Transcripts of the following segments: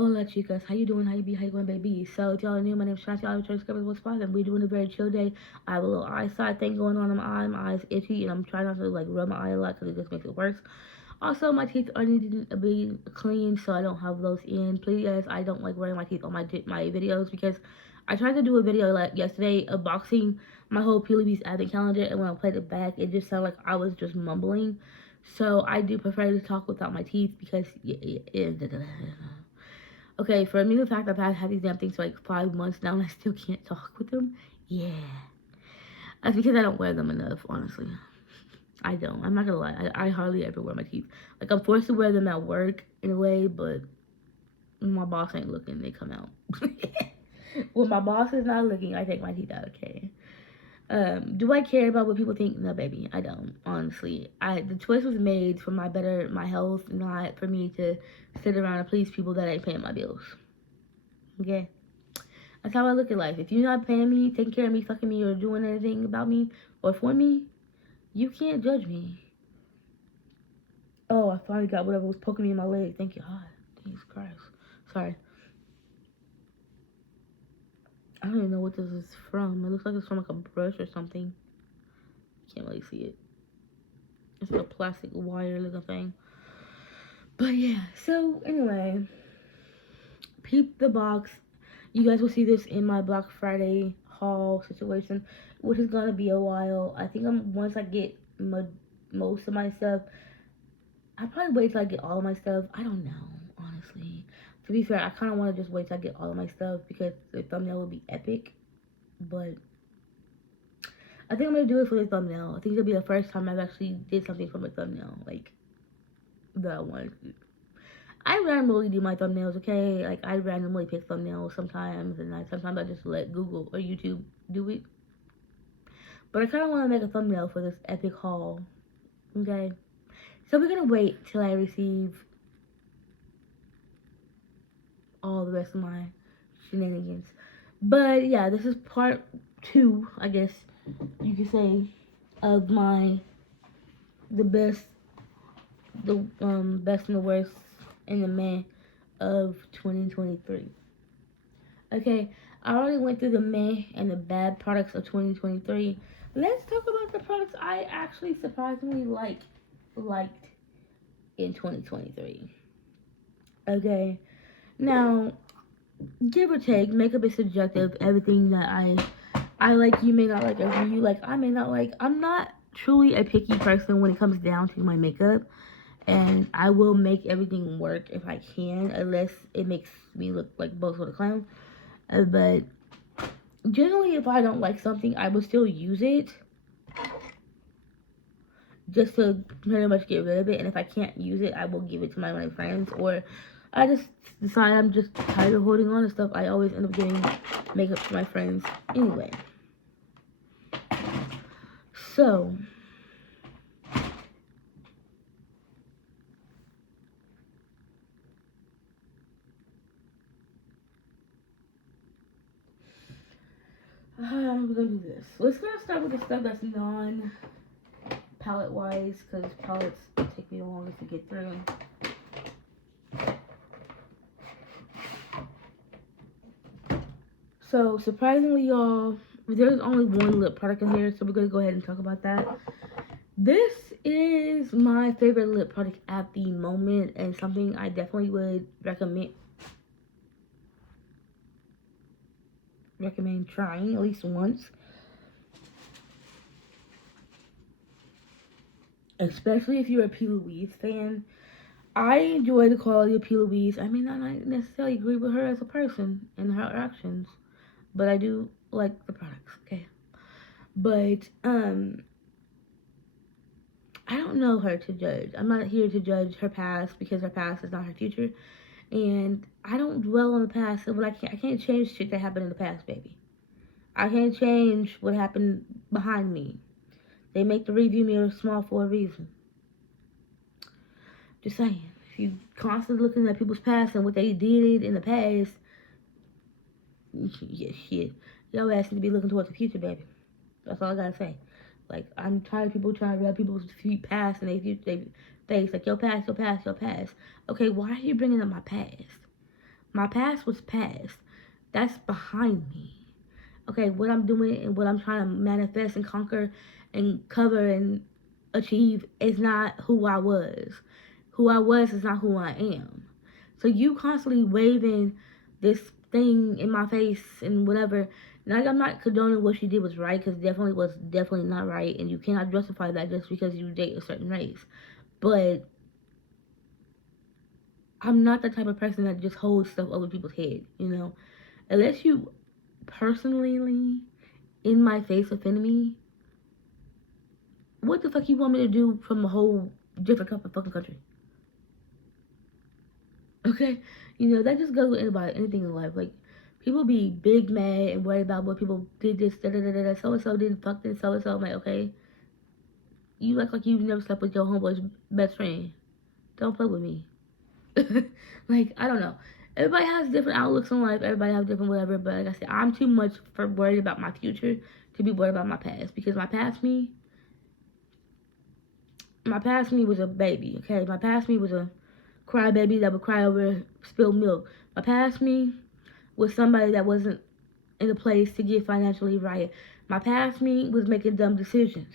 Hola chicas, how you doing? How you be? How you going, baby? So if y'all are new, my name is Shanti. I'm trying to discover what's poppin'. We're doing a very chill day. I have a little eye side thing going on in my eye. My eye's itchy, and I'm trying not to like rub my eye a lot because it just makes it worse. Also, my teeth are needing to be clean, so I don't have those in. Please, guys, I don't like wearing my teeth on my videos because I tried to do a video like yesterday unboxing my whole Peelybees advent calendar, and when I played it back, it just sounded like I was just mumbling. So I do prefer to talk without my teeth because okay, for me, the fact that I've had these damn things for like 5 months now and I still can't talk with them, yeah. That's because I don't wear them enough, honestly. I don't. I'm not gonna lie. I hardly ever wear my teeth. Like, I'm forced to wear them at work in a way, but when my boss ain't looking, they come out. When my boss is not looking, I take my teeth out, okay? Do I care about what people think? No, baby, I don't. Honestly, the choice was made for my health, not for me to sit around and please people that ain't paying my bills. Okay, that's how I look at life. If you're not paying me, taking care of me, fucking me, or doing anything about me or for me, you can't judge me. Oh, I finally got whatever was poking me in my leg. Thank you, God. Jesus Christ. Sorry. I don't even know what this is from. It looks like it's from like a brush or something. Can't really see it. It's like a plastic wire looking thing. But yeah, so anyway, peep the box. You guys will see this in my Black Friday haul situation, which is gonna be a while. I think once I get most of my stuff, I'll probably wait till I get all of my stuff. I don't know, honestly. To be fair, I kind of want to just wait till I get all of my stuff because the thumbnail would be epic. But I think I'm gonna do it for the thumbnail. I think it'll be the first time I've actually did something from a thumbnail, like that I wanted to. I randomly do my thumbnails, okay? Like, I randomly pick thumbnails sometimes, and sometimes I just let Google or YouTube do it. But I kind of want to make a thumbnail for this epic haul, okay? So we're gonna wait till I receive all the rest of my shenanigans. But yeah, this is part 2, I guess you could say, of the best, best and the worst and the meh of 2023. Okay, I already went through the meh and the bad products of 2023. Let's talk about the products I actually surprisingly liked in 2023. Okay, now give or take, makeup is subjective. Everything that I like, you may not like, or you like, I may not like. I'm not truly a picky person when it comes down to my makeup, and I will make everything work if I can, unless it makes me look like both of a clown. But generally, if I don't like something, I will still use it just to pretty much get rid of it. And if I can't use it, I will give it to my friends, or I just decide I'm just tired of holding on to stuff. I always end up giving makeup to my friends anyway. So, we're gonna do this. Let's start with the stuff that's non palette wise, because palettes take me the longest to get through. So, surprisingly, y'all, there's only one lip product in here, so we're gonna go ahead and talk about that. This is my favorite lip product at the moment, and something I definitely would recommend trying at least once. Especially if you're a P. Louise fan. I enjoy the quality of P. Louise. I may not necessarily agree with her as a person and her actions, but I do like the products, okay? But, I don't know her to judge. I'm not here to judge her past because her past is not her future. And I don't dwell on the past, but I can't change shit that happened in the past, baby. I can't change what happened behind me. They make the review mirror small for a reason. Just saying. If you constantly looking at people's past and what they did in the past, yeah, shit. Your ass need to be looking towards the future, baby. That's all I gotta say. Like, I'm tired of people trying to rub people's feet past and they face like, your past, your past, your past. Okay, why are you bringing up my past? My past was past. That's behind me. Okay, what I'm doing and what I'm trying to manifest and conquer and cover and achieve is not who I was. Who I was is not who I am. So you constantly waving this thing in my face and whatever. Like, I'm not condoning what she did was right, because definitely was definitely not right, and you cannot justify that just because you date a certain race. But I'm not the type of person that just holds stuff over people's head, you know. Unless you personally in my face offend me, what the fuck you want me to do from a whole different fucking country? Okay, you know that just goes with anybody, anything in life. Like, people be big mad and worried about what people did this, da da da da. So and so didn't fuck this, so and so. I'm like, okay, you act like you never slept with your homeboy's best friend. Don't play with me. Like, I don't know. Everybody has different outlooks on life. Everybody has different whatever. But like I said, I'm too much for worried about my future to be worried about my past, because my past me was a baby. Okay, my past me was a crybaby that would cry over spilled milk. My past me was somebody that wasn't in a place to get financially right. My past me was making dumb decisions.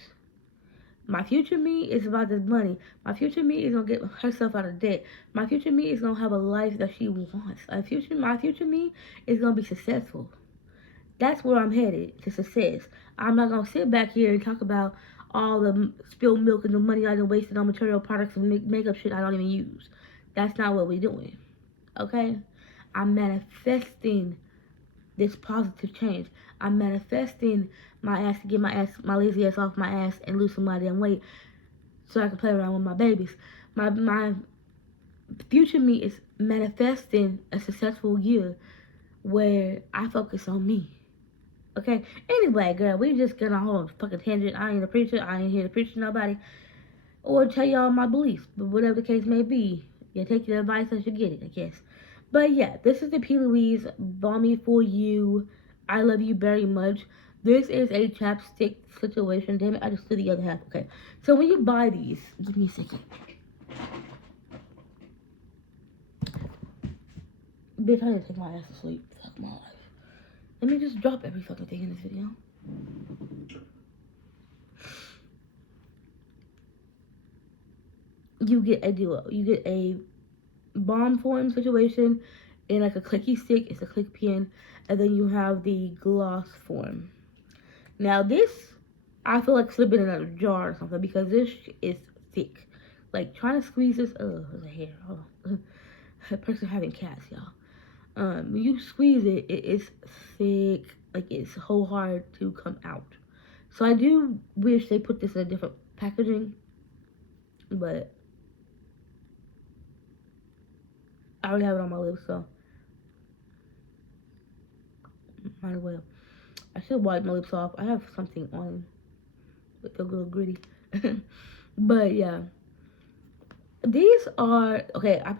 My future me is about this money. My future me is gonna get herself out of debt. My future me is gonna have a life that she wants. My future me is gonna be successful. That's where I'm headed, to success. I'm not gonna sit back here and talk about all the spilled milk and the money I done wasted on material products and makeup shit I don't even use. That's not what we're doing. Okay? I'm manifesting this positive change. I'm manifesting my ass to get my lazy ass off my ass and lose some damn weight so I can play around with my babies. My future me is manifesting a successful year where I focus on me. Okay? Anyway, girl, we just gonna hold a fucking tangent. I ain't a preacher. I ain't here to preach to nobody or tell y'all my beliefs. But whatever the case may be, you take your advice as you get it, I guess. But yeah, this is the P. Louise Balmy for You. I love you very much. This is a chapstick situation. Damn it, I just did the other half. Okay. So when you buy these, give me a second. Bitch, I need to take my ass to sleep. Fuck my life. Let me just drop every fucking thing in this video. You get a duo. You get a bomb form situation in like a clicky stick. It's a click pen. And then you have the gloss form. Now this, I feel like slipping in a jar or something, because this is thick. Like, trying to squeeze this, there's a hair. Hold on. A person having cats, y'all. When you squeeze it, it is thick. Like, it's so hard to come out. So I do wish they put this in a different packaging, but I already have it on my lips, so might as well. I should wipe my lips off. I have something on with a little gritty. But yeah, these are okay. I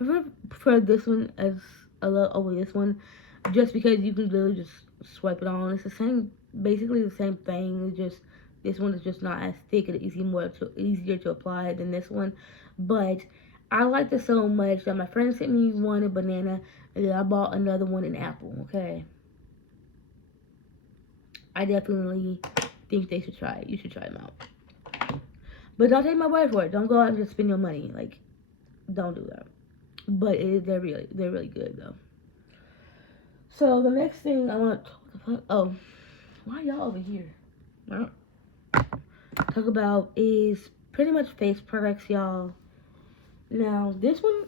prefer this one as a little over this one, just because you can literally just swipe it on. It's the same, basically the same thing. It's just this one is just not as thick and easier to apply than this one. But I liked it so much that my friend sent me one in banana, and then I bought another one in apple. Okay, I definitely think they should try it. You should try them out. But don't take my word for it. Don't go out and just spend your money. Like, don't do that. But they're really good though. So the next thing I want to talk about, why y'all over here? Talk about is pretty much face products, y'all. Now this one,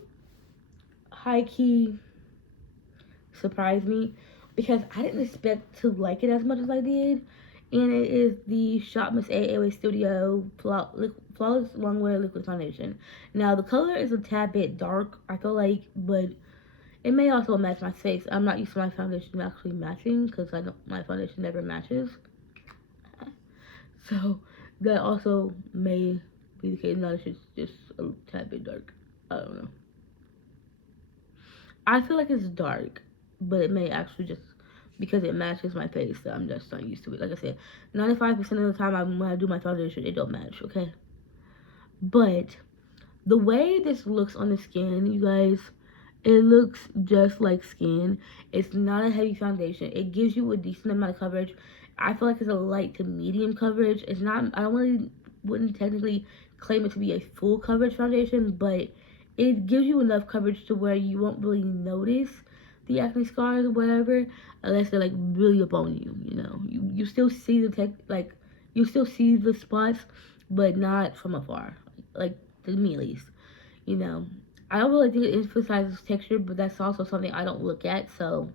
high key, surprised me because I didn't expect to like it as much as I did. And it is the Shop Miss A Studio Flawless Longwear Liquid Foundation. Now, the color is a tad bit dark, I feel like, but it may also match my face. I'm not used to my foundation actually matching, because my foundation never matches. So, that also may be the case. No, it's just a tad bit dark. I don't know. I feel like it's dark, but it may actually just, because it matches my face, that I'm just not used to it. Like I said, 95% of the time when I do my foundation, it don't match, okay? But the way this looks on the skin, you guys, It looks just like skin. It's not a heavy foundation. It gives you a decent amount of coverage. I feel like it's a light to medium coverage. It's not, I don't really, wouldn't technically claim it to be a full coverage foundation, but it gives you enough coverage to where you won't really notice the acne scars or whatever, unless they're like really up on you, you know. You still see the like, you still see the spots, but not from afar. Like, to me at least, you know. I don't really think it emphasizes texture, but that's also something I don't look at, so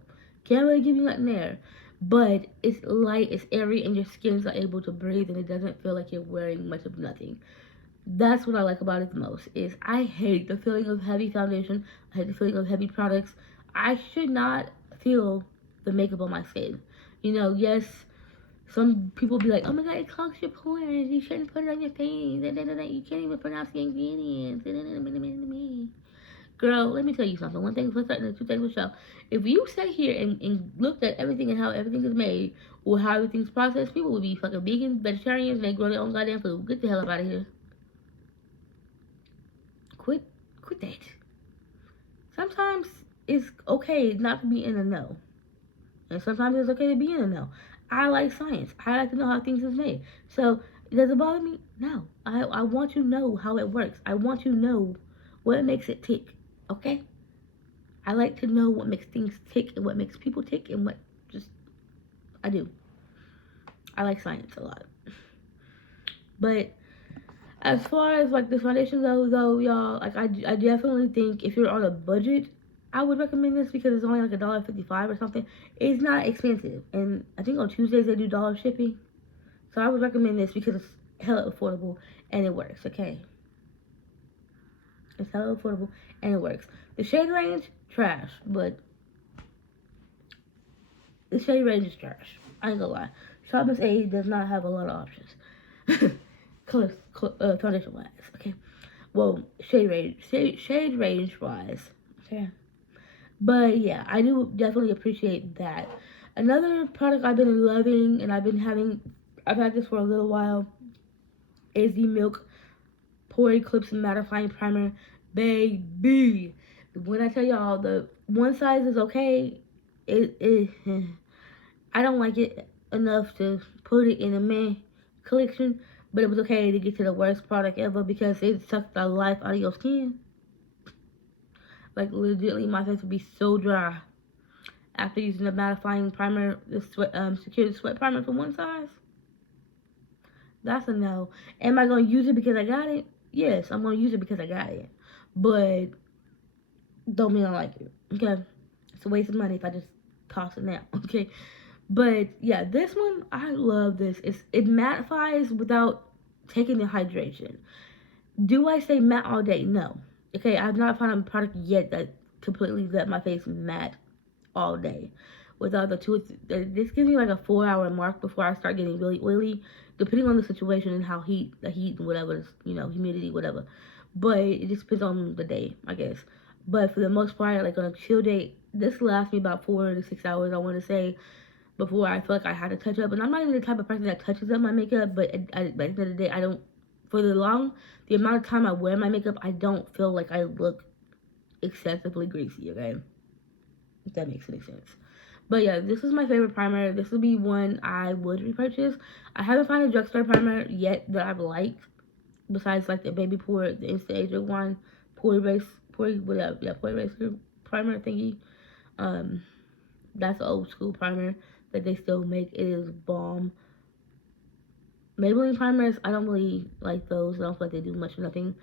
can't really give you nothing there. But it's light, it's airy, and your skin's not able to breathe, and it doesn't feel like you're wearing much of nothing. That's what I like about it the most. Is I hate the feeling of heavy foundation. I hate the feeling of heavy products. I should not feel the makeup on my skin. You know, yes, some people be like, oh my god, it clogs your pores. You shouldn't put it on your face. You can't even pronounce the ingredients. Girl, let me tell you something. One thing for certain, two things for sure. If you sit here and looked at everything and how everything is made or how everything's processed, people would be fucking vegan, vegetarians, and they grow their own goddamn food. Get the hell up out of here. Quit that. Sometimes it's okay not to be in the know. And sometimes it's okay to be in the know. I like science. I like to know how things is made. So, does it bother me? No. I want you to know how it works. I want you to know what makes it tick. Okay? I like to know what makes things tick and what makes people tick and what just I do. I like science a lot. But as far as like the foundation goes, though, y'all, like I definitely think if you're on a budget, I would recommend this because it's only like $1.55 or something. It's not expensive, and I think on Tuesdays they do dollar shipping, so I would recommend this because it's hella affordable and it works. Okay, it's hella affordable and it works. The shade range, trash, but the shade range is trash. I ain't gonna lie. Shop Miss A does not have a lot of options. Foundation wise, okay. Well, shade range wise, okay. But yeah, I do definitely appreciate that. Another product I've been loving and I've had this for a little while, is the Milk Pore Eclipse Mattifying Primer, baby. When I tell y'all the one size is okay, it I don't like it enough to put it in a meh collection, but it was okay to get to the worst product ever because it sucked the life out of your skin. Like, legitimately, my face would be so dry after using the mattifying primer, the Security Sweat Primer for one size. That's a no. Am I going to use it because I got it? Yes, I'm going to use it because I got it. But don't mean I like it. Okay? It's a waste of money if I just toss it now. Okay? But yeah, this one, I love this. It mattifies without taking the hydration. Do I say matte all day? No. Okay, I've not found a product yet that completely let my face matte all day. Without this gives me like a 4-hour mark before I start getting really oily, depending on the situation and how the heat and whatever, you know, humidity, whatever. But it just depends on the day, I guess. But for the most part, like on a chill day, this lasts me about 4 to 6 hours, I want to say, before I feel like I had to touch up. And I'm not even the type of person that touches up my makeup, but at the end of the day, I don't, for the amount of time I wear my makeup, I don't feel like I look excessively greasy, okay? If that makes any sense. But yeah, this is my favorite primer. This would be one I would repurchase. I haven't found a drugstore primer yet that I've liked, besides like the Baby Pore, the Instant Ager one, Pore Eraser primer thingy. That's an old school primer that they still make. It is bomb. Maybelline primers, I don't really like those. I don't feel like they do much or nothing.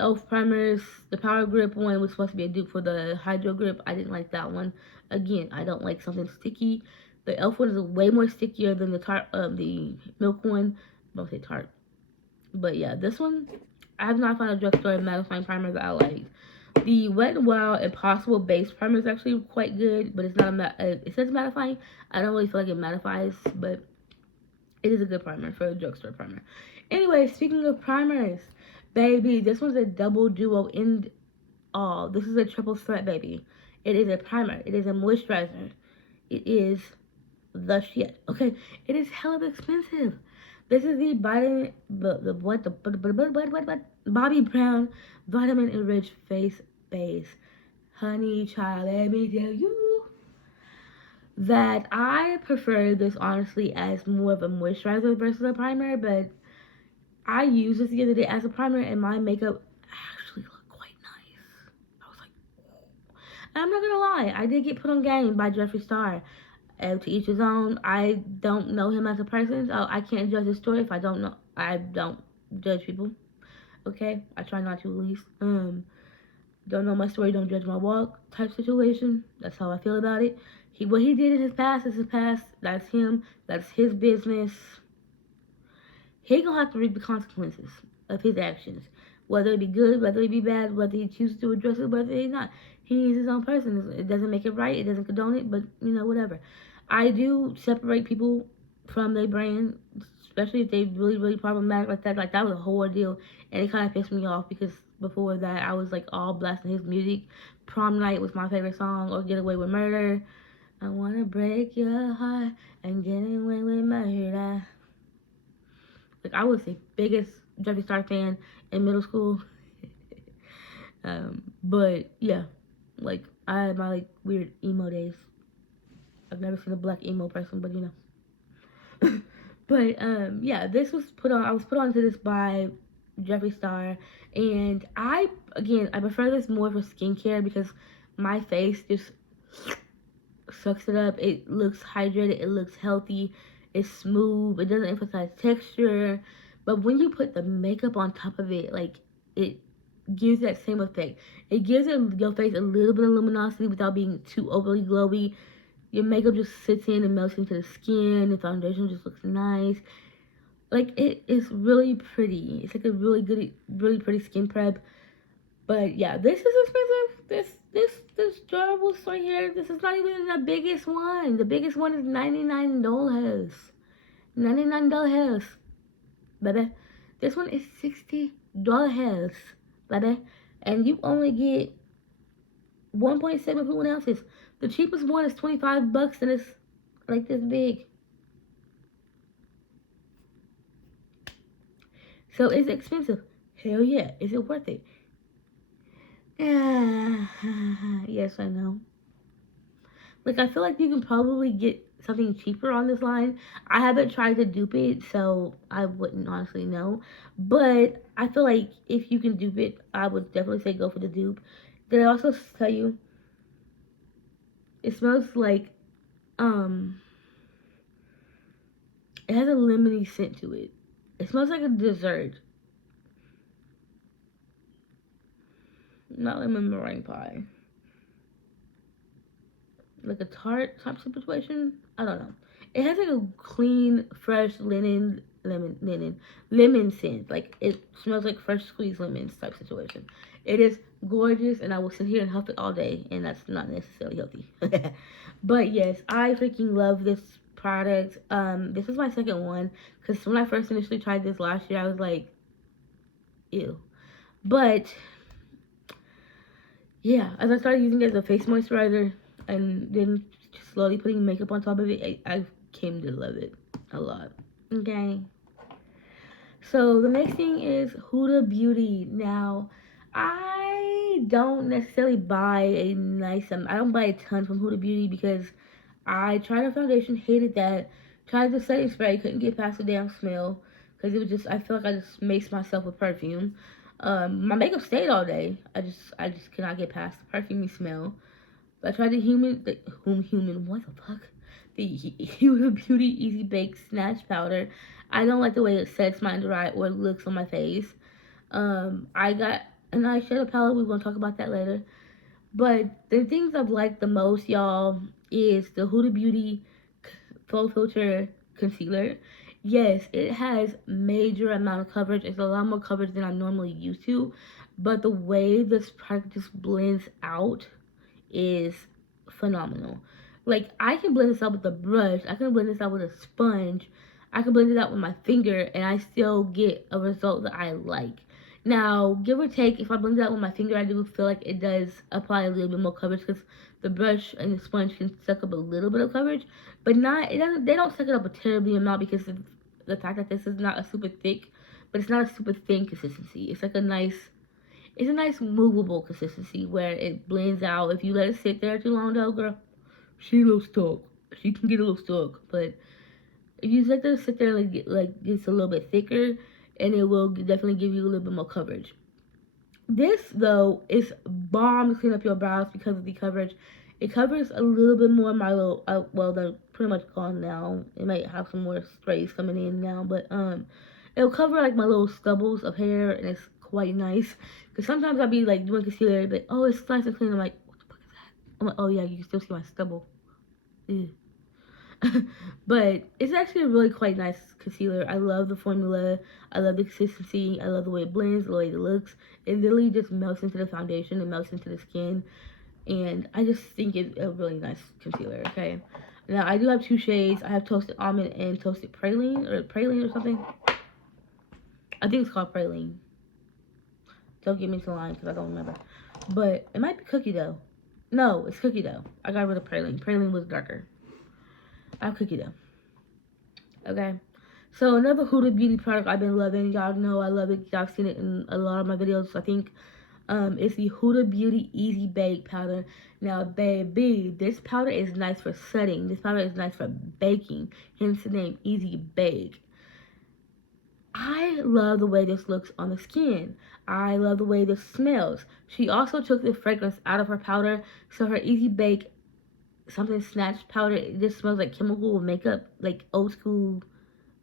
Elf primers, the Power Grip one was supposed to be a dupe for the Hydro Grip. I didn't like that one. Again, I don't like something sticky. The Elf one is way more stickier than the Milk one. I don't say Tarte. But yeah, this one, I have not found a drugstore mattifying primer that I like. The Wet n Wild Impossible Base Primer is actually quite good, but it's not it says mattifying. I don't really feel like it mattifies, but it is a good primer for a drugstore primer. Anyway, speaking of primers, baby, this one's a double duo end all. This is a triple threat, baby. It is a primer. It is a moisturizer. It is the shit. Okay, it is hella expensive. This is the Bobbi Brown Vitamin Enriched Face Base. honey child, let me tell you that I prefer this honestly as more of a moisturizer versus a primer, but I used this the other day as a primer and my makeup actually looked quite nice. I was like, oh. And I'm not gonna lie, I did get put on game by Jeffree Star. To each his own. I don't know him as a person, so I can't judge his story if I don't know. I don't judge people. Okay, I try not to at least. Don't know my story, don't judge my walk type situation. That's how I feel about it. What he did in his past is his past. That's him. That's his business. He gonna have to reap the consequences of his actions, whether it be good, whether it be bad, whether he chooses to address it, whether he not. He is his own person. It doesn't make it right. It doesn't condone it, but whatever. I do separate people from their brand, especially if they really, really problematic like that. Like that was a whole ordeal, and it kind of pissed me off because before that I was like all blasting his music. Prom Night was my favorite song, or Get Away with Murder. I wanna break your heart and get away with murder. Like I was the biggest Jeffree Star fan in middle school. But yeah, like I had my like weird emo days. I've never seen a black emo person, but But yeah, this was put on. I was put onto this by Jeffree Star, and I prefer this more for skincare because my face just sucks it up. It looks hydrated. It looks healthy. It's smooth. It doesn't emphasize texture. But when you put the makeup on top of it, like it gives that same effect. It gives your face a little bit of luminosity without being too overly glowy. Your makeup just sits in and melts into the skin. The foundation just looks nice. Like it is really pretty. It's like a really pretty skin prep. But yeah, this is expensive. This durable right here. This is not even the biggest one. The biggest one is $99. $99, baby. This one is $60, baby. And you only get 1.7 fluid ounces. The cheapest one is $25 and it's like this big. So is it expensive? Hell yeah. Is it worth it? Yes, I know. Like, I feel like you can probably get something cheaper on this line. I haven't tried to dupe it, so I wouldn't honestly know. But I feel like if you can dupe it, I would definitely say go for the dupe. Did I also tell you it smells like it has a lemony scent to it. It smells like a dessert. Not lemon meringue pie. Like a tart type situation. I don't know. It has like a clean, fresh lemon scent. Like it smells like fresh squeezed lemons type situation. It is gorgeous, and I will sit here and huff it all day, and that's not necessarily healthy. But yes, I freaking love this product. This is my second one because when I first initially tried this last year, I was like, ew. But yeah, as I started using it as a face moisturizer and then slowly putting makeup on top of it, I came to love it a lot. Okay. So the next thing is Huda Beauty. Now, I don't necessarily buy I don't buy a ton from Huda Beauty because I tried a foundation, hated that. Tried the setting spray, couldn't get past the damn smell because it was just, I feel like I just maced myself with perfume. My makeup stayed all day. I just could not get past the perfumey smell. But I tried the what the fuck? The Huda Beauty Easy Bake Snatch Powder. I don't like the way it sets my under eye or looks on my face. I got an eyeshadow palette. We're gonna talk about that later. But the things I've liked the most, y'all, is the Huda Beauty Full Filter Concealer. Yes, it has major amount of coverage. It's a lot more coverage than I'm normally used to. But the way this product just blends out is phenomenal. Like, I can blend this out with a brush. I can blend this out with a sponge. I can blend it out with my finger, and I still get a result that I like. Now, give or take, if I blend it out with my finger, I do feel like it does apply a little bit more coverage because the brush and the sponge can suck up a little bit of coverage, but they don't suck it up a terribly amount because of the fact that this is not a super thick, but it's not a super thin consistency. It's like a nice, It's a nice movable consistency where it blends out. If you let it sit there too long, though, girl, she a little stuck. She can get a little stuck. But if you let it sit there and gets a little bit thicker, and it will definitely give you a little bit more coverage. This, though, is bomb to clean up your brows because of the coverage. It covers a little bit more of my little, well, they're pretty much gone now. It might have some more sprays coming in now, but it'll cover like my little stubbles of hair, and it's quite nice. Because sometimes I'll be like doing concealer, but oh, it's nice and clean. I'm like, what the fuck is that? I'm like, oh yeah, you can still see my stubble. Ew. But it's actually a really quite nice concealer. I love the formula. I love the consistency. I love the way it blends, the way it looks. It literally just melts into the foundation. It melts into the skin. And I just think it's a really nice concealer, okay? Now, I do have 2 shades. I have Toasted Almond and Toasted Praline, or something. I think it's called Praline. Don't get me to line because I don't remember. But it might be Cookie Dough. No, it's Cookie Dough. I got rid of Praline. Praline was darker. I have Cookie Dough. Okay. So another Huda Beauty product I've been loving. Y'all know I love it. Y'all seen it in a lot of my videos. I think it's the Huda Beauty Easy Bake Powder. Now, baby, this powder is nice for setting. This powder is nice for baking. Hence the name Easy Bake. I love the way this looks on the skin. I love the way this smells. She also took the fragrance out of her powder, so her Easy Bake something snatched powder, it just smells like chemical makeup, like old school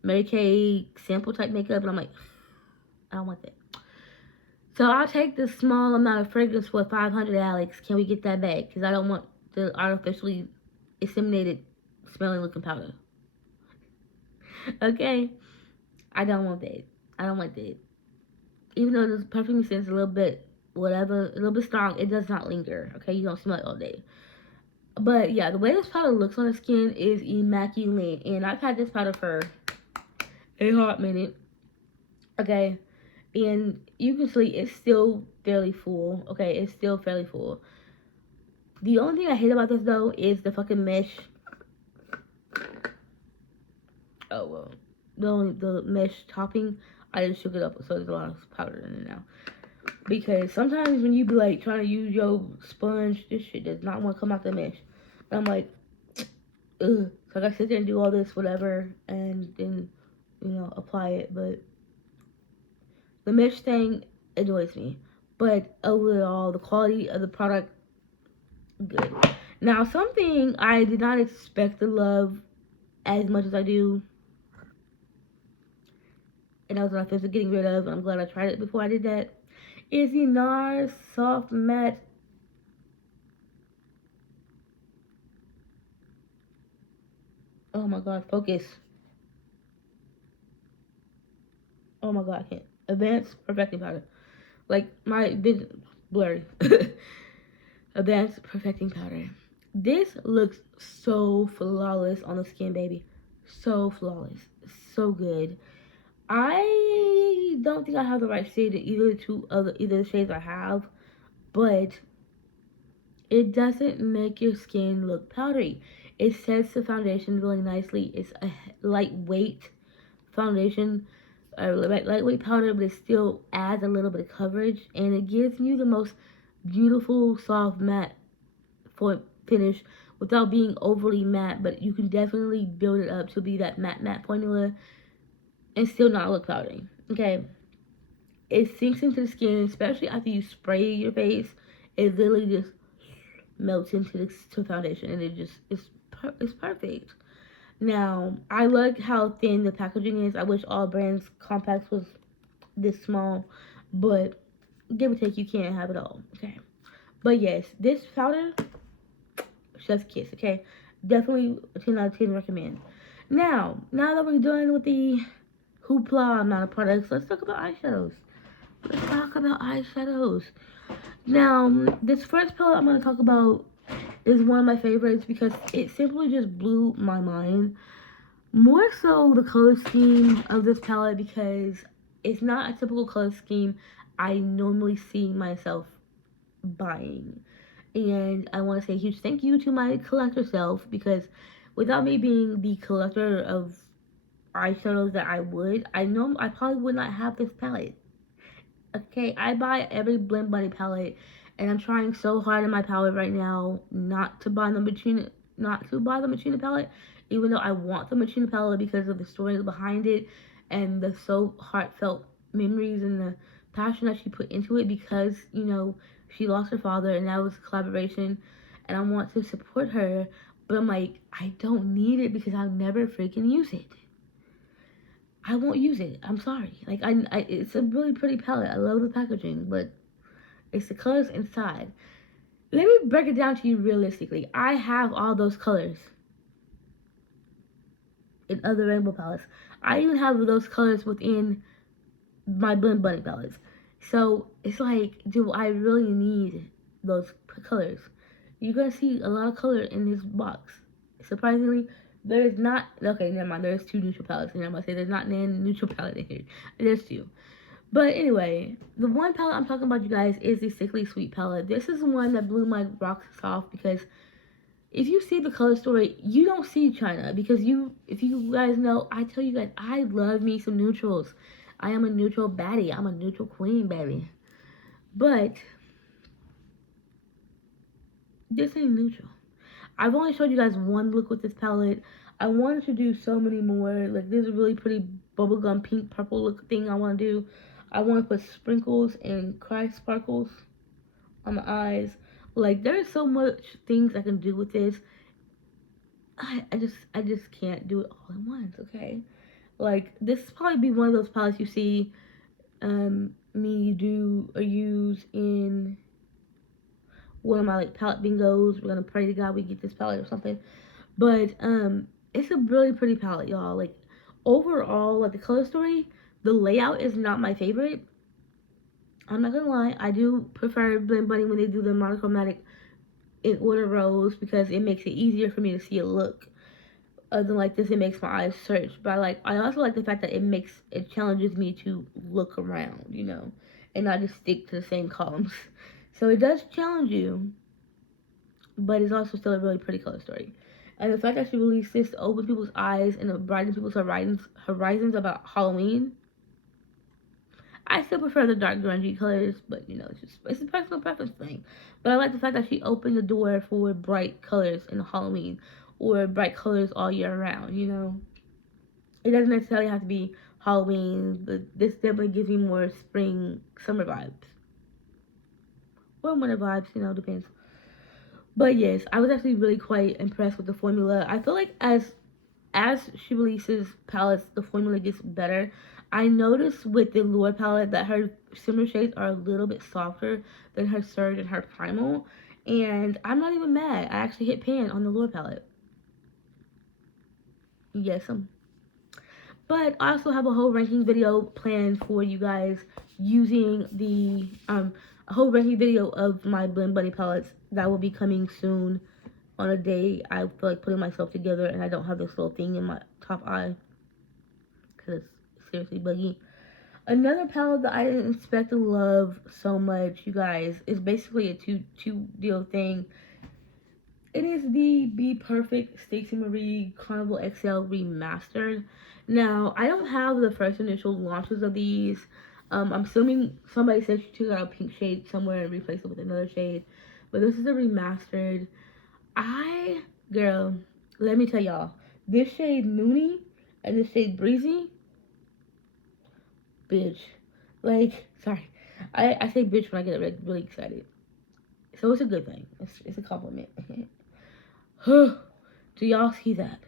Mary Kay sample type makeup, and I'm like, I don't want that. So I'll take this small amount of fragrance for 500, Alex. Can we get that back? Because I don't want the artificially inseminated smelling looking powder. Okay? I don't want that. I don't want that. Even though this perfume scent is a little bit, whatever, a little bit strong, it does not linger. Okay? You don't smell it all day. But yeah, the way this powder looks on the skin is immaculate. And I've had this powder for a hot minute. Okay. And you can see it's still fairly full. Okay, it's still fairly full. The only thing I hate about this, though, is the fucking mesh. Oh, well. The mesh topping, I just shook it up. So there's a lot of powder in it now. Because sometimes when you be like trying to use your sponge, this shit does not want to come out the mesh. And I'm like, ugh. So I gotta sit there and do all this, whatever, and then, you know, apply it. But the mesh thing annoys me. But overall, the quality of the product, good. Now, something I did not expect to love as much as I do, and I was not thinking of getting rid of, and I'm glad I tried it before I did that, is the NARS Soft Matte. Oh my god, focus. Oh my god, I can't. Advanced Perfecting Powder. Like, my vision, blurry. Advanced Perfecting Powder. This looks so flawless on the skin, baby. So flawless. So good. I don't think I have the right shade to either the shades I have, but it doesn't make your skin look powdery. It sets the foundation really nicely. It's a lightweight foundation, a lightweight powder, but it still adds a little bit of coverage, and it gives you the most beautiful soft matte finish without being overly matte. But you can definitely build it up to be that matte formula and still not look powdery. Okay, it sinks into the skin, especially after you spray your face. It literally just melts into the foundation, and it's perfect. Now, I like how thin the packaging is. I wish all brands compacts was this small, but give or take, you can't have it all. Okay, but yes, this powder, chef's kiss. Okay, definitely a 10 out of 10 recommend. Now that we're done with the hoopla amount of products, let's talk about eyeshadows. Now, this first palette I'm going to talk about is one of my favorites because it simply just blew my mind. More so the color scheme of this palette, because it's not a typical color scheme I normally see myself buying. And I want to say a huge thank you to my collector self, because without me being the collector of eyeshadows that I know I probably would not have this palette. Okay, I buy every Blend Bunny palette, and I'm trying so hard in my palette right now not to buy the Machina palette, even though I want the Machina palette because of the story behind it and the so heartfelt memories and the passion that she put into it. Because she lost her father, and that was a collaboration, and I want to support her, but I'm like, I don't need it because I'll never freaking use it. I won't use it. I'm sorry. Like it's a really pretty palette. I love the packaging, but it's the colors inside. Let me break it down to you realistically. I have all those colors in other rainbow palettes. I even have those colors within my Blend Bunny palettes. So it's like, do I really need those colors? You're gonna see a lot of color in this box. Surprisingly, there is not. Okay, never mind. There's two neutral palettes in here. I'm gonna say there's not an neutral palette in here. There's two. But anyway, the one palette I'm talking about, you guys, is the Sickly Sweet palette. This is the one that blew my rocks off because if you see the color story, you don't see China. Because if you guys know, I tell you guys, I love me some neutrals. I am a neutral baddie. I'm a neutral queen, baby. But this ain't neutral. I've only showed you guys one look with this palette. I wanted to do so many more. Like, there's a really pretty bubblegum pink purple look thing I want to do. I want to put sprinkles and cry sparkles on my eyes. Like, there's so much things I can do with this. I just can't do it all at once, okay? Like, this is probably be one of those palettes you see me do or use in one of my like palette bingos. We're gonna pray to God we get this palette or something. But it's a really pretty palette, y'all. Like, overall, like the color story, the layout is not my favorite. I'm not gonna lie, I do prefer Blend Bunny when they do the monochromatic in order rows because it makes it easier for me to see a look. Other than like this, it makes my eyes search. But I also like the fact that it challenges me to look around, and not just stick to the same columns. So it does challenge you, but it's also still a really pretty color story. And the fact that she released this to open people's eyes and to brighten people's horizons about Halloween. I still prefer the dark grungy colors, but it's a personal preference thing. But I like the fact that she opened the door for bright colors in Halloween or bright colors all year round. It doesn't necessarily have to be Halloween, but this definitely gives me more spring, summer vibes. Or winter vibes, depends. But yes, I was actually really quite impressed with the formula. I feel like as she releases palettes, the formula gets better. I noticed with the Lure palette that her shimmer shades are a little bit softer than her Surge and her Primal. And I'm not even mad. I actually hit pan on the Lure palette. Yes, but I also have a whole ranking video planned for you guys using a whole ranking video of my Blend Bunny palettes that will be coming soon on a day I feel like putting myself together and I don't have this little thing in my top eye because it's seriously buggy. Another palette that I didn't expect to love so much, you guys, is basically a two deal thing. It is the Be Perfect Stacey Marie Carnival XL Remastered. Now, I don't have the first initial launches of these. I'm assuming somebody said she took out a pink shade somewhere and replaced it with another shade. But this is a remastered. Girl, let me tell y'all. This shade Mooney and this shade Breezy, bitch. Like, sorry. I say bitch when I get really excited. So it's a good thing. It's a compliment. Do y'all see that?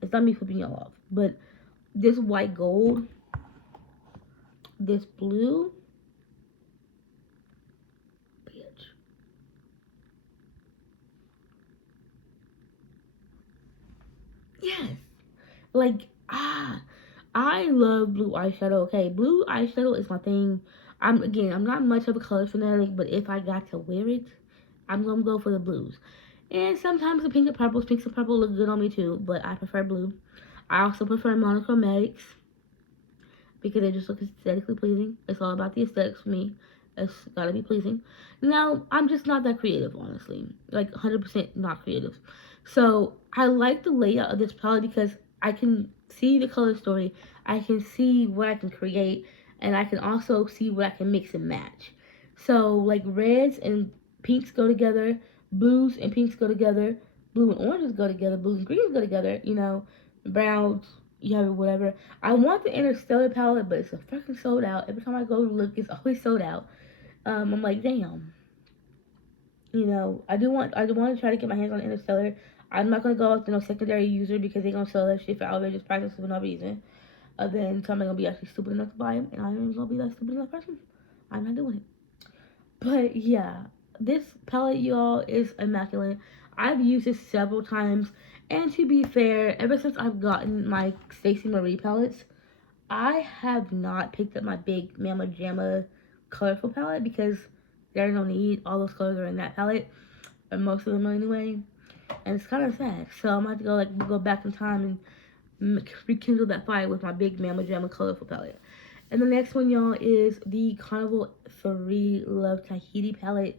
It's not me flipping y'all off. But this white gold, this blue, bitch. Yes. Like, I love blue eyeshadow. Okay, blue eyeshadow is my thing. I'm not much of a color fanatic, but if I got to wear it, I'm gonna go for the blues. And sometimes the pinks and purple look good on me too, but I prefer blue. I also prefer monochromatics because they just look aesthetically pleasing. It's all about the aesthetics for me. It's gotta be pleasing. Now, I'm just not that creative, honestly. Like, 100% not creative. So, I like the layout of this palette because I can see the color story. I can see what I can create. and I can also see what I can mix and match. So like reds and pinks go together, blues and pinks go together, blue and oranges go together, blues and greens go together, you know, browns, you have whatever. I want the Interstellar palette, but it's a fucking sold out. Every time I go to look, it's always sold out. I'm like, damn. You know, I do want to try to get my hands on Interstellar. I'm not gonna go out to no secondary user because they're gonna sell that shit for outrageous prices for no reason. Then somebody gonna be actually stupid enough to buy them, and I'm gonna be that stupid enough person. I'm not doing it. But yeah, this palette, y'all, is immaculate. I've used it several times, and to be fair, ever since I've gotten my Stacey Marie palettes, I have not picked up my big Mama Jamma colorful palette because there's no need. All those colors are in that palette, or most of them anyway, and it's kind of sad. So I'm gonna have to go back in time and rekindle that fire with my big Mama Jamma colorful palette. And the next one, y'all, is the Carnival 3 Love Tahiti palette.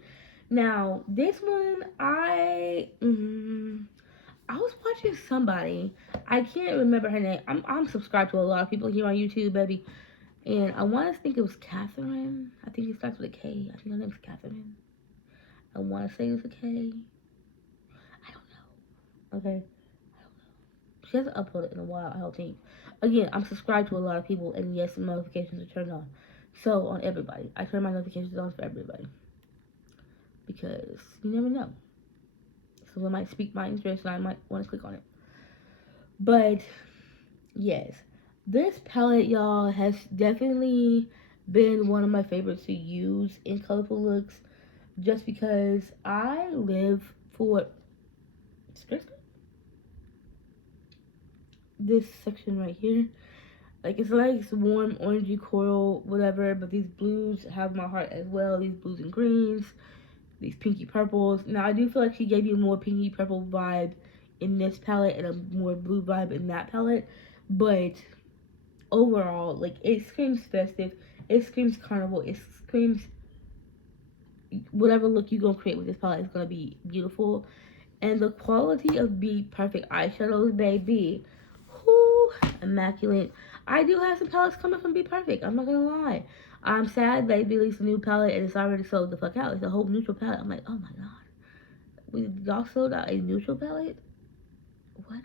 Now, this one, I was watching somebody. I can't remember her name. I'm subscribed to a lot of people here on YouTube, baby. And I want to think it was Catherine. I think it starts with a K. I think her name's Catherine. I want to say it was a K. I don't know. Okay. I don't know. She hasn't uploaded in a while, I don't think. Again, I'm subscribed to a lot of people, and yes, the notifications are turned on. So, on everybody. I turn my notifications on for everybody. Because you never know. So, it might speak my interest, and I might want to click on it. But, yes. This palette, y'all, has definitely been one of my favorites to use in colorful looks. Just because I live for this section right here. Like, it's like warm orangey coral, whatever, but these blues have my heart as well. These blues and greens, these pinky purples. Now, I do feel like she gave you a more pinky purple vibe in this palette and a more blue vibe in that palette. But overall, like, it screams festive. It screams carnival. It screams whatever look you're going to create with this palette is going to be beautiful. And the quality of Be Perfect eyeshadows, baby, whoo, immaculate. I do have some palettes coming from Be Perfect. I'm not gonna lie. I'm sad they released a new palette and it's already sold the fuck out. It's a whole neutral palette. I'm like, oh my god, y'all sold out a neutral palette? What?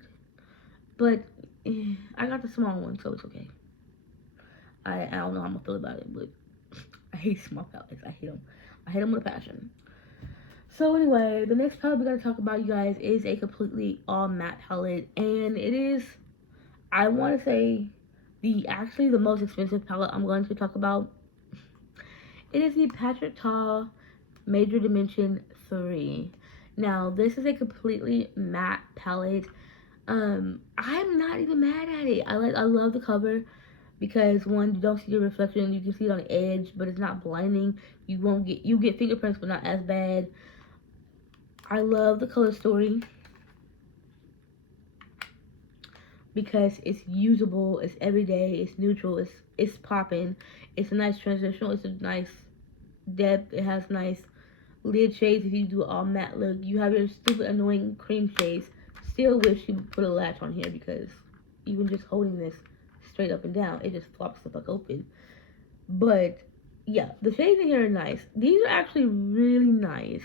But I got the small one, so it's okay. I don't know how I'm gonna feel about it, but I hate small palettes. I hate them. I hate them with a passion. So anyway, the next palette we're gonna talk about, you guys, is a completely all matte palette, and it is, I want to say, the most expensive palette I'm going to talk about. It is the Patrick Ta Major Dimension 3. Now, this is a completely matte palette. I'm not even mad at it. I love the cover because, one, you don't see the reflection, you can see it on the edge, but it's not blinding. You get fingerprints, but not as bad. I love the color story because it's usable, it's everyday, it's neutral, it's popping, it's a nice transitional, it's a nice depth, it has nice lid shades. If you do all matte look, you have your stupid annoying cream shades. Still wish you would put a latch on here because even just holding this straight up and down, it just flops the fuck open. But yeah, the shades in here are nice. These are actually really nice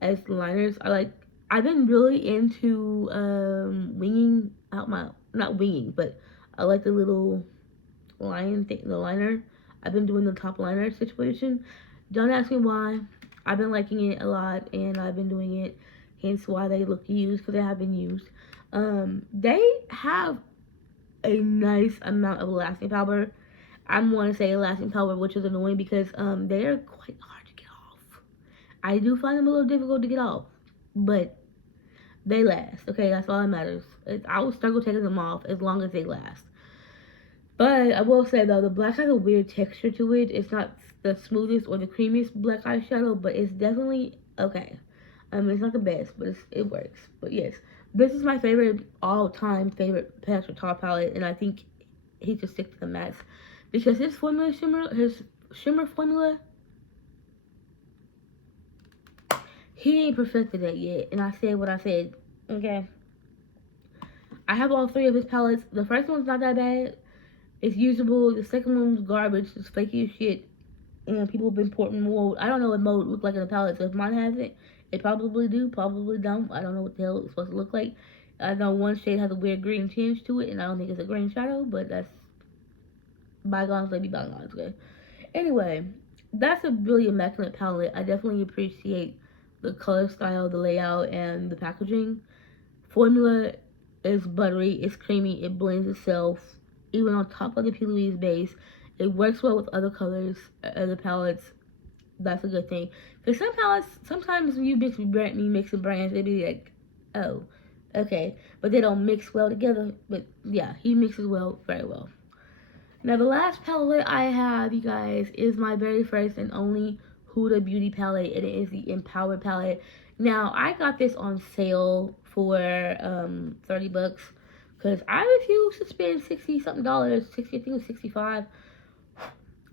as liners. I've been really into winging out my, not winging, but I like the little line thing, the liner. I've been doing the top liner situation. Don't ask me why. I've been liking it a lot, and I've been doing it, hence why they look used, because they have been used. They have a nice amount of lasting power. I want to say lasting power, which is annoying because they are quite hard to get off. I do find them a little difficult to get off, but they last. Okay, that's all that matters. I will struggle taking them off as long as they last. But I will say though, the black has a weird texture to it. It's not the smoothest or the creamiest black eyeshadow, but it's definitely okay. It's not the best, but it works. But yes, this is my favorite, all-time favorite Patrick Ta palette, and I think he should stick to the mattes because his shimmer formula, he ain't perfected it yet. And I said what I said. Okay. I have all three of his palettes. The first one's not that bad. It's usable. The second one was garbage. It's flaky as shit. And people have been porting mold. I don't know what mold looks like in the palette. So if mine has it, it probably do. Probably don't. I don't know what the hell it's supposed to look like. I know one shade has a weird green tinge to it, and I don't think it's a green shadow, but that's bygones, let be bygones, okay? Anyway, that's a really immaculate palette. I definitely appreciate the color style, the layout, and the packaging. Formula is buttery, it's creamy, it blends itself, even on top of the P. Louise base. It works well with other colors, other palettes. That's a good thing. Because some palettes, sometimes when you mix and brands, they be like, oh, okay. But they don't mix well together. But yeah, he mixes well, very well. Now, the last palette I have, you guys, is my very first and only Huda Beauty palette, and it is the Empowered palette. Now, I got this on sale for $30 because I refuse to spend 60 something dollars, 60, I think it was 65,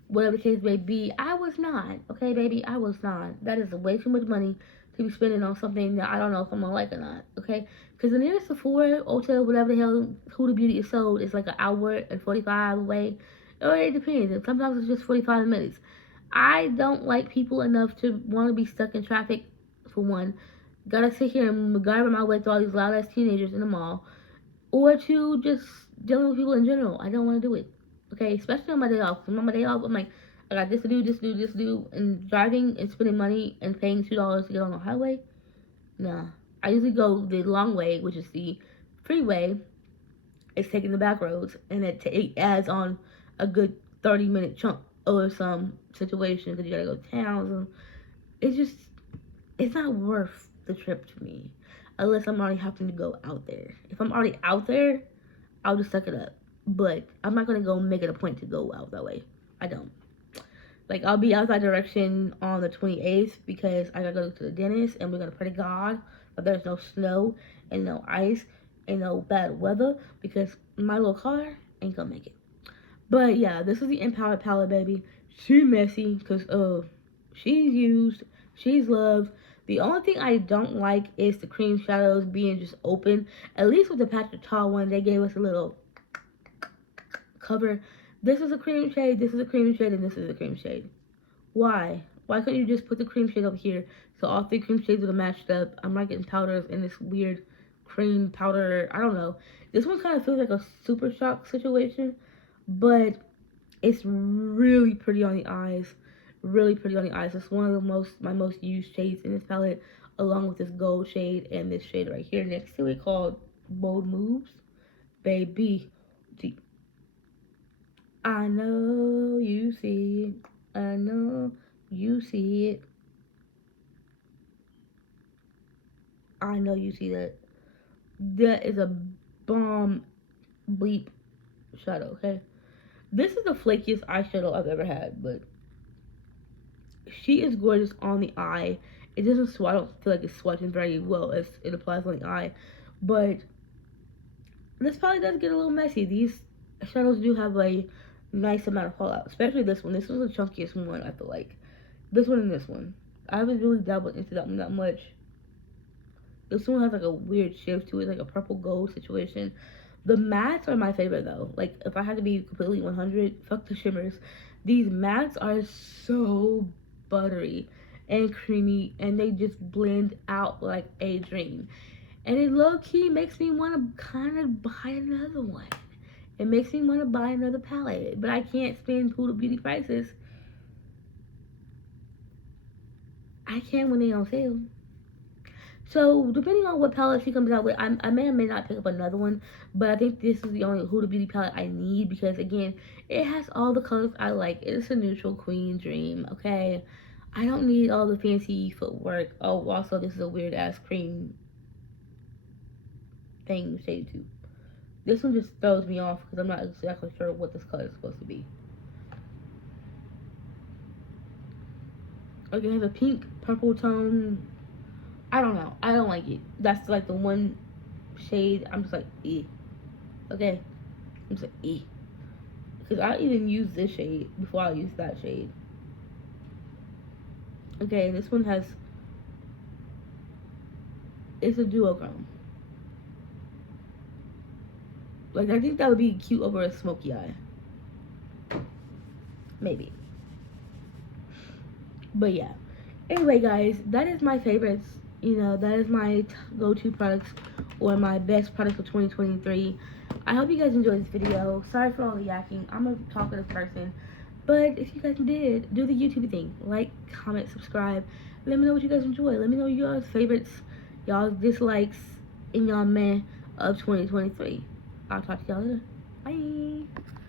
whatever the case may be. I was not, okay, baby, I was not. That is way too much money to be spending on something that I don't know if I'm gonna like or not, okay? Because the nearest Sephora, Ulta, whatever the hell Huda Beauty is sold is like an hour and 45 away. Or it depends. And sometimes it's just 45 minutes. I don't like people enough to want to be stuck in traffic, for one. Gotta sit here and MacGyver my way through all these loud ass teenagers in the mall. Or to just dealing with people in general. I don't want to do it. Okay? Especially on my day off. On my day off, I'm like, I got this to do, this to do, this to do. And driving and spending money and paying $2 to get on the highway. Nah. I usually go the long way, which is the freeway. It's taking the back roads, and it adds on a good 30-minute chunk or some situation because you gotta go to town. So it's not worth the trip to me unless I'm already having to go out there. If I'm already out there, I'll just suck it up. But I'm not gonna go make it a point to go out that way. I don't. Like, I'll be out that direction on the 28th because I gotta go to the dentist and we're gonna pray to God that there's no snow and no ice and no bad weather because my little car ain't gonna make it. But yeah, this is the Empowered palette, baby. She's messy because she's used, she's loved. The only thing I don't like is the cream shadows being just open. At least with the Patrick Ta one, they gave us a little cover. This is a cream shade, this is a cream shade, and this is a cream shade. Why? Why couldn't you just put the cream shade over here so all three cream shades would have matched up? I'm not getting powders in this weird cream powder. I don't know. This one kind of feels like a Super Shock situation, but it's really pretty on the eyes. Really pretty on the eyes. It's one of my most used shades in this palette, along with this gold shade and this shade right here next to it called Bold Moves. Baby, I know you see it. I know you see it. I know you see that. That is a bomb bleep shadow, okay? This is the flakiest eyeshadow I've ever had, but she is gorgeous on the eye. It doesn't swatch, I don't feel like it's swatching very well as it applies on the eye, but this probably does get a little messy. These shadows do have a nice amount of fallout, especially this one. This was the chunkiest one, I feel like. This one and this one. I haven't really dabbled into that one that much. This one has like a weird shift to it, like a purple gold situation. The mattes are my favorite though. Like, if I had to be completely 100, fuck the shimmers. These mattes are so buttery and creamy, and they just blend out like a dream. And it low-key makes me want to kind of buy another one. It makes me want to buy another palette, but I can't spend Huda Beauty prices. I can when they on sale. So, depending on what palette she comes out with, I may or may not pick up another one. But I think this is the only Huda Beauty palette I need because, again, it has all the colors I like. It's a neutral queen dream, okay? I don't need all the fancy footwork. Oh, also, this is a weird-ass cream thing shade too. This one just throws me off because I'm not exactly sure what this color is supposed to be. Okay, it has a pink, purple tone. I don't know. I don't like it. That's like the one shade I'm just like, eh. Okay? I'm just like, eh. Because I even use this shade before I use that shade. Okay, this one has, it's a duochrome. Like, I think that would be cute over a smoky eye. maybe. But yeah. Anyway, guys, that is my favorites. You know, that is my go-to products or my best products for 2023. I hope you guys enjoyed this video. Sorry for all the yakking. I'm a talkative person. But if you guys did, do the YouTube thing. Like, comment, subscribe. Let me know what you guys enjoy. Let me know y'all's favorites, y'all's dislikes, and y'all meh of 2023. I'll talk to y'all later. Bye.